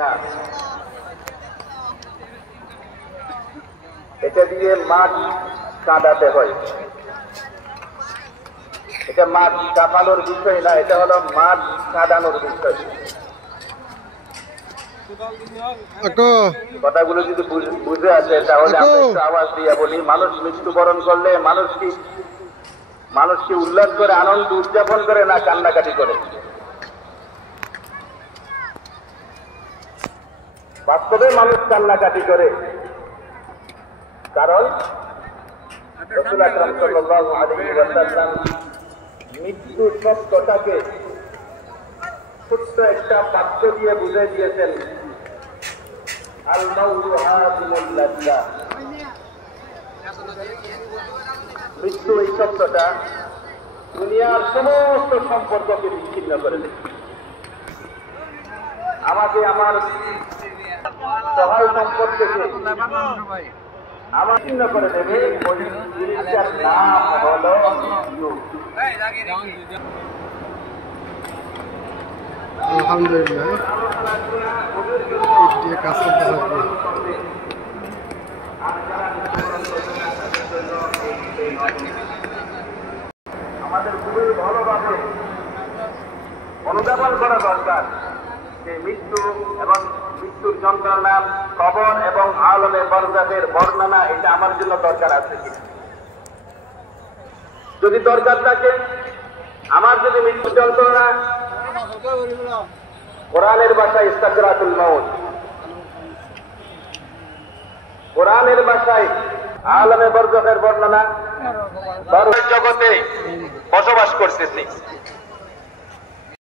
না, এটা দিয়ে মাছ কাঁদাতে হয়। এটা মাছ কাঁপানোর বিষয় না, এটা হলো মাছ কাঁদানোর বিষয়। কথাগুলো যদি বুঝে আসে তাহলে আমরা একটু আওয়াজ দিয়ে বলি। মানুষ মৃত্যুবরণ করলে মানুষকে উল্লাস করে, আনন্দ উদযাপন করে, না কান্নাকাটি করে? বাস্তবে মানুষ কান্নাকাটি করে, কারণ রাসূল আকরাম সাল্লাল্লাহু আলাইহি ওয়াসাল্লাম মৃত্যু সত্যটাকে ছোট্ট একটা বাক্য দিয়ে বুঝিয়ে দিয়েছেন, আল মাউতু হাদিমুল লাজ্জা। মৃত্যু এই সত্যটা দুনিয়ার সমস্ত সম্পর্ককে বিচ্ছিন্ন করে দেবে। আমাকে আমার সহায় সম্পদ থেকে আমার চিহ্ন করে দেবে। ওই জিনিসটার নাম হলো আলহামদুলিল্লাহ কাজ করতে থাকবে। আমাদের খুবই ভালোভাবে অনুধাবন করা দরকার যে মৃত্যু এবং মৃত্যুর যন্ত্রণা, কবর এবং আলমে বরজাখের বর্ণনা, এটা আমার জন্য দরকার আছে কিনা। যদি দরকার থাকে, আমার যদি মৃত্যু যন্ত্রণা কোরআনের ভাষায় সাকরাতুল মউত, কোরআনের ভাষায় আলমে বরজাখের বর্ণনা, জগতে বসবাস করতেছি,